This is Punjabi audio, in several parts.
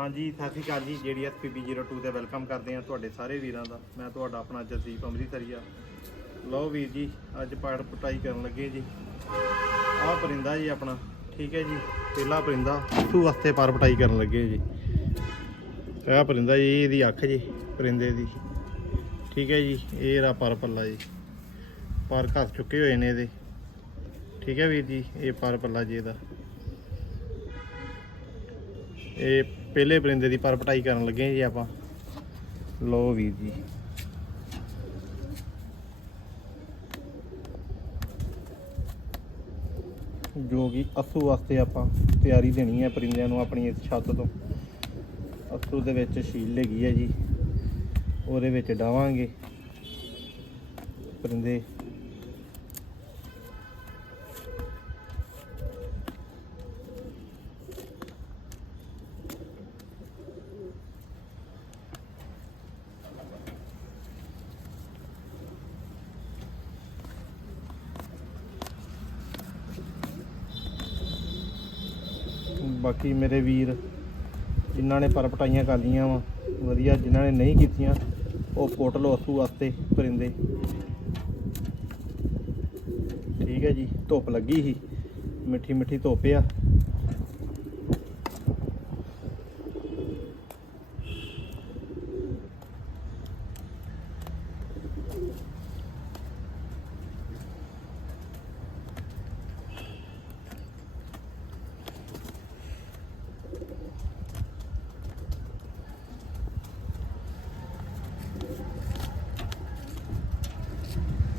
ਹਾਂਜੀ, ਸਤਿ ਸ਼੍ਰੀ ਅਕਾਲ ਜੀ। ਜਿਹੜੀ ਐਸਪੀਬੀ 02 ਤੇ ਵੈਲਕਮ ਕਰਦੇ ਆ ਤੁਹਾਡੇ ਸਾਰੇ ਵੀਰਾਂ ਦਾ। ਮੈਂ ਤੁਹਾਡਾ ਆਪਣਾ ਜਸਦੀਪ ਅੰਮ੍ਰਿਤਸਰੀਆ ਲਓ ਵੀਰ ਜੀ, ਅੱਜ ਪਾੜ ਪਟਾਈ ਕਰਨ ਲੱਗੇ ਜੀ। ਆਹ ਪਰਿੰਦਾ ਜੀ ਆਪਣਾ, ਠੀਕ ਹੈ ਜੀ? ਪਹਿਲਾ ਪਰਿੰਦਾ ਤੂੰ ਵਾਸਤੇ ਪਰ ਪਟਾਈ ਕਰਨ ਲੱਗੇ ਜੀ। ਆਹ ਪਰਿੰਦਾ ਜੀ, ਇਹਦੀ ਅੱਖ ਜੀ, ਪਰਿੰਦੇ ਦੀ। ਠੀਕ ਹੈ ਜੀ, ਇਹ ਇਹਦਾ ਪਰ ਪੱਲਾ ਜੀ। ਪਰ ਘਸ ਚੁੱਕੇ ਹੋਏ ਨੇ ਇਹਦੇ। ਠੀਕ ਹੈ ਵੀਰ ਜੀ, ਇਹ ਪਰ ਪੱਲਾ ਜੀ ਇਹਦਾ। ਇਹ ਪਹਿਲੇ ਪਰਿੰਦੇ ਦੀ ਪਰ ਪਟਾਈ ਕਰਨ ਲੱਗੇ ਜੀ ਆਪਾਂ। ਲੋ ਵੀਰ ਜੀ। ਜੋ ਕਿ ਅਸੂ ਵਾਸਤੇ ਆਪਾਂ ਤਿਆਰੀ ਦੇਣੀ ਹੈ ਪਰਿੰਦਿਆਂ ਨੂੰ ਆਪਣੀ ਇਸ ਛੱਤ ਤੋਂ। ਅਸੂ ਦੇ ਵਿੱਚ ਸ਼ੀਲ ਹੈਗੀ ਹੈ ਜੀ। ਉਹਦੇ ਵਿੱਚ ਡਾਵਾਂਗੇ। ਪਰਿੰਦੇ ਬਾਕੀ ਮੇਰੇ ਵੀਰ, ਜਿਨ੍ਹਾਂ ਨੇ ਪਰਪਟਾਈਆਂ ਕਰ ਲਈਆਂ ਵਾ, ਵਧੀਆ, ਜਿਨ੍ਹਾਂ ਨੇ ਨਹੀਂ ਕੀਤੀਆਂ, ਉਹ ਪੋਟਲ ਲਓ ਵਾਸਤੇ ਪਰਿੰਦੇ। ਠੀਕ ਹੈ ਜੀ, ਧੁੱਪ ਲੱਗੀ ਸੀ, ਮਿੱਠੀ ਮਿੱਠੀ ਧੁੱਪ ਆ।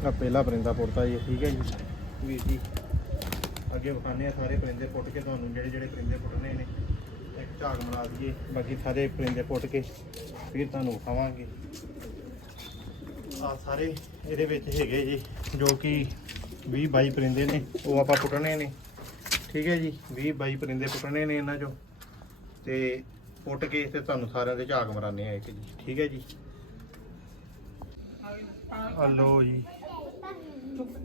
ਆ ਪਹਿਲਾ ਪਰਿੰਦਾ ਪੁੱਟਦਾ ਜੀ। ਠੀਕ ਹੈ ਜੀ। ਵੀਰ ਜੀ, ਅੱਗੇ ਵਿਖਾਣੇ ਆ ਸਾਰੇ ਪਰਿੰਦੇ ਪੁੱਟ ਕੇ ਤੁਹਾਨੂੰ, ਜਿਹੜੇ ਜਿਹੜੇ ਪਰਿੰਦੇ ਪੁੱਟਣੇ ਨੇ, ਇੱਕ ਝਾਗ ਮਰਾ ਦਈਏ। ਬਾਕੀ ਸਾਰੇ ਪਰਿੰਦੇ ਪੁੱਟ ਕੇ ਫਿਰ ਤੁਹਾਨੂੰ ਵਿਖਾਵਾਂਗੇ। ਆ ਸਾਰੇ ਇਹਦੇ ਵਿੱਚ ਹੈਗੇ ਜੀ, ਜੋ ਕਿ 20 22 ਪਰਿੰਦੇ ਨੇ, ਉਹ ਆਪਾਂ ਪੁੱਟਣੇ ਨੇ। ਠੀਕ ਹੈ ਜੀ 20 22 ਪਰਿੰਦੇ ਪੁੱਟਣੇ ਨੇ ਇਹਨਾਂ ਚੋਂ। ਤੇ ਪੁੱਟ ਕੇ ਤੇ ਤੁਹਾਨੂੰ ਸਾਰਿਆਂ ਦੇ ਝਾਗ ਮਰਾਣੇ ਆ ਇੱਕ ਜੀ। ਠੀਕ ਹੈ ਜੀ। ਆ ਜੀ।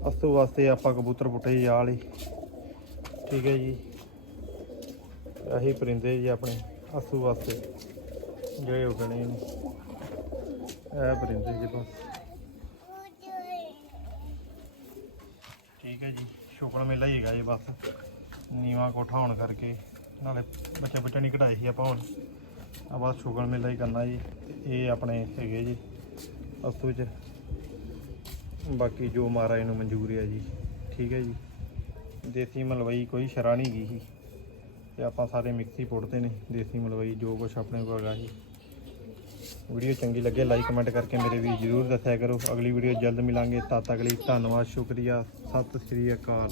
ਅਸੂ ਵਾਸਤੇ ਆਪਾਂ ਕਬੂਤਰ ਪੁੱਟੇ ਜੀ ਆਲੇ ਠੀਕ ਹੈ ਜੀ। ਆਹੀ ਪਰਿੰਦੇ ਜੀ ਆਪਣੇ ਅਸੂ ਵਾਸਤੇ। ਜਿਹੜੇ ਉਗਣੇ ਨੇ। ਇਹ ਪਰਿੰਦੇ ਜੀ ਬਸ। ਠੀਕ ਹੈ ਜੀ। ਸ਼ੁਕਰ ਮੇਲਾ ਹੀ ਹੈਗਾ ਜੀ ਬਸ। ਨੀਵਾ ਕੋਠਾ ਹੋਣ ਕਰਕੇ। ਨਾਲੇ ਬੱਚੇ ਬੱਚੇ ਨਹੀਂ ਕਢਾਏ ਸੀ ਆਪਾਂ ਹੁਣ। ਆ ਬਸ ਸ਼ੁਕਰ ਮੇਲਾ ਹੀ ਕਰਨਾ ਜੀ। ਇਹ ਆਪਣੇ ਹੈਗੇ ਜੀ। ਅਸੂ ਚ ਬਾਕੀ ਜੋ ਮਹਾਰਾਜ ਨੂੰ ਮਨਜ਼ੂਰ ਹੈ ਜੀ, ਠੀਕ ਹੈ ਜੀ। ਦੇਸੀ ਮਲਵਈ ਕੋਈ ਸ਼ਰਾ ਨਹੀਂ ਗਈ ਸੀ। ਤੇ ਆਪਾਂ ਸਾਰੇ ਮਿਕਸੀ ਪੁੱਟਦੇ ਨੇ, ਦੇਸੀ ਮਲਵਈ ਜੋ ਕੁਛ ਆਪਣੇ ਕੋਲ ਹੈਗਾ ਸੀ ਵੀਡੀਓ ਚੰਗੀ ਲੱਗੇ ਲਾਈਕ ਕਮੈਂਟ ਕਰਕੇ ਮੇਰੇ ਵੀ ਜਰੂਰ ਦੱਸਿਆ ਕਰੋ। ਅਗਲੀ ਵੀਡੀਓ ਜਲਦ ਮਿਲਾਂਗੇ। ਤਦ ਤੱਕ ਲਈ ਧੰਨਵਾਦ, ਸ਼ੁਕਰੀਆ। ਸਤਿ ਸ੍ਰੀ ਅਕਾਲ।